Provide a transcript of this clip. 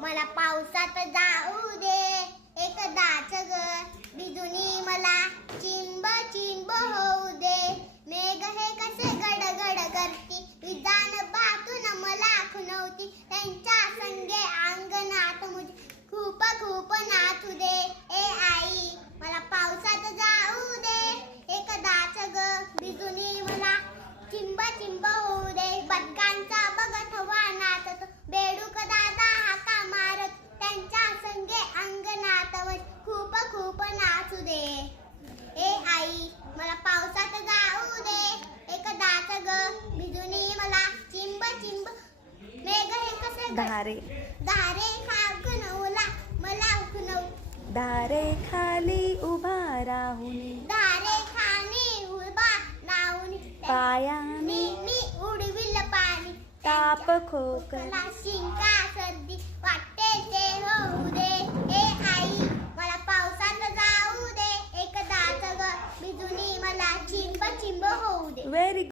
मला पावसात जाऊ दे एकदाच ग, भिजुनी मला चिंब चिंब होऊ दे. मेघ हे कसे गडगड करती, विजान बातून मला खुणवती. त्यांच्या संगे अंगणात मुझे खूप खूप नाचू दे. ए आई मला पावसात जाऊ दे एकदाच ग, भिजुनी मला चिंब चिंब होऊ दे. बदकांचा बघत हवा नाचत, बेडूक दादा हाका मारत. त्यांच्या संगे अंगणात खूप खूप नाचू दे. ए आई मला पावसात जाऊ दे एकदाच ग, भिजुनी मला चिंब चिंब. मेघ हे कसे धारे धारे खुणवला मला खुणव. धारे खाली उभा राहून, धारे खाणी उभा नाऊन, पायाने मी उडविल पाणी. ताप खोकला मला शिंका सर्दी वाटते ते होऊ दे. ए आई मला पावसात जाऊ दे एकदाच ग, भिजुनी मला चिंब चिंब होऊ दे. व्हेरी